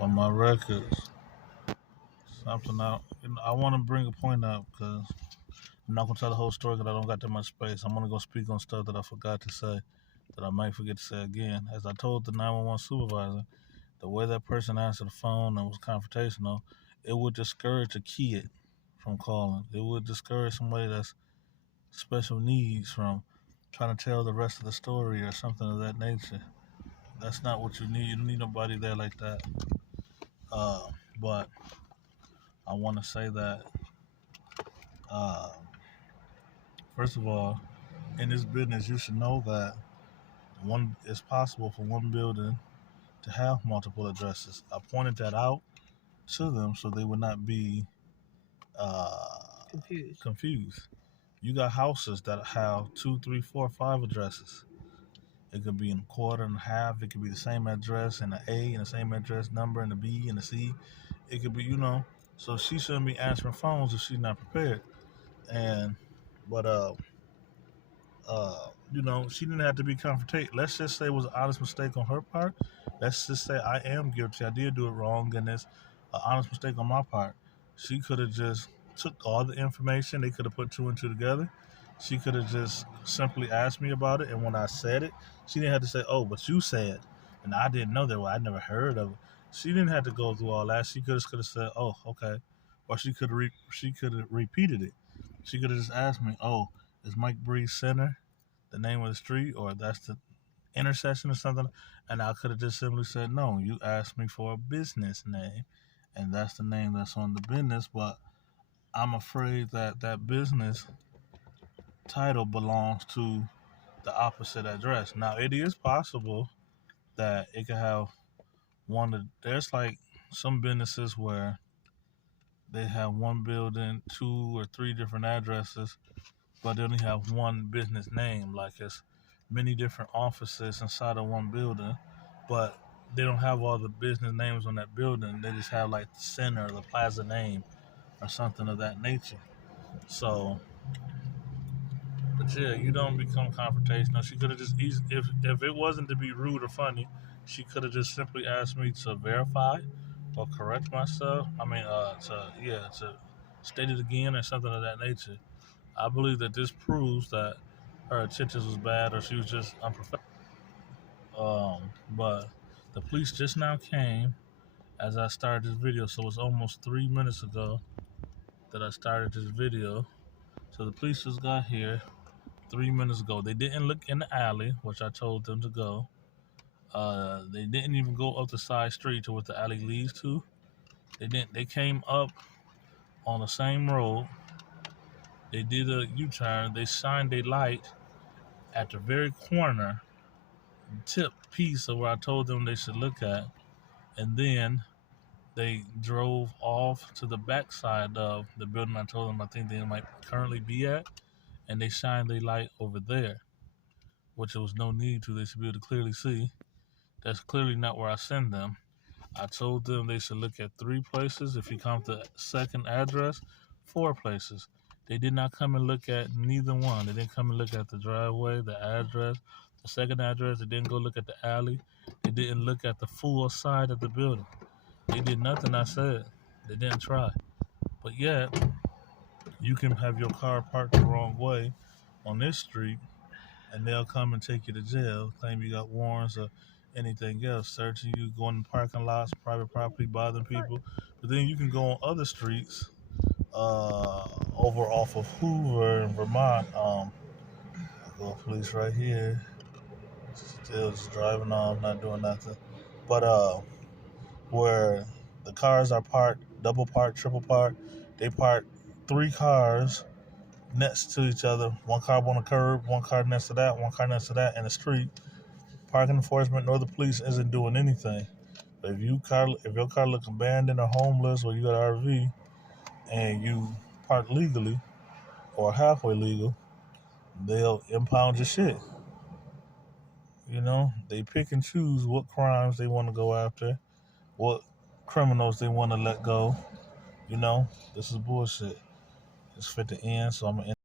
For my records, something out. I want to bring a point up because I'm not gonna tell the whole story because I don't got that much space. I'm gonna go speak on stuff that I forgot to say that I might forget to say again. As I told the 911 supervisor, the way that person answered the phone and was confrontational, it would discourage a kid from calling. It would discourage somebody that's special needs from trying to tell the rest of the story or something of that nature. That's not what you need. You don't need nobody there like that. But I want to say that, uh, first of all, in this business, you should know that it's possible for one building to have multiple addresses. I pointed that out to them so they would not be confused. You got houses that have 2, 3, 4, 5 addresses. It could be in a quarter and a half. It could be the same address and an A and the same address number and a B and a C. It could be, So she shouldn't be answering phones if she's not prepared. And, but she didn't have to be confrontational. Let's just say it was an honest mistake on her part. Let's just say I am guilty. I did do it wrong, and it's an honest mistake on my part. She could have just took all the information. They could have put two and two together. She could have just simply asked me about it, and when I said it, she didn't have to say, "Oh, but you said," and I didn't know that. Well, I never heard of it. She didn't have to go through all that. She could have said, "Oh, okay," or she could have repeated it. She could have just asked me, "Oh, is Mike Breeze Center the name of the street, or that's the intersection or something?" And I could have just simply said, "No, you asked me for a business name, and that's the name that's on the business, but I'm afraid that that business title belongs to the opposite address." Now, it is possible that it could have there's like some businesses where they have one building, 2 or 3 different addresses, but they only have one business name. Like it's many different offices inside of one building, but they don't have all the business names on that building. They just have like the center or the plaza name or something of that nature. So, but yeah, you don't become confrontational. She could have just if it wasn't to be rude or funny, she could have just simply asked me to verify or correct myself. To state it again or something of that nature. I believe that this proves that her intentions was bad or she was just unprofessional. But the police just now came as I started this video, so it's almost 3 minutes ago that I started this video. So the police just got here 3 minutes ago. They didn't look in the alley, which I told them to go. They didn't even go up the side street to what the alley leads to. They didn't. They came up on the same road. They did a U-turn. They shined a light at the very corner tip piece of where I told them they should look at, and then they drove off to the backside of the building I told them I think they might currently be at, and they shined a light over there, which there was no need to. They should be able to clearly see. That's clearly not where I send them. I told them they should look at 3 places. If you count the second address, 4 places. They did not come and look at neither one. They didn't come and look at the driveway, the address, the second address. They didn't go look at the alley. They didn't look at the full side of the building. They did nothing I said. They didn't try. But yet, you can have your car parked the wrong way on this street, and they'll come and take you to jail, claim you got warrants or anything else, searching you, going in parking lots, private property, bothering people. But then you can go on other streets, over off of Hoover in Vermont. I go police right here, still just driving off, not doing nothing. But where the cars are parked, double parked, triple parked, they park 3 cars next to each other. One car on the curb, one car next to that, one car next to that in the street. Parking enforcement nor the police isn't doing anything. But if your car looks abandoned or homeless, or you got an RV and you park legally or halfway legal, they'll impound your shit. They pick and choose what crimes they want to go after, what criminals they want to let go. This is bullshit. It's fit to end, so I'm gonna end.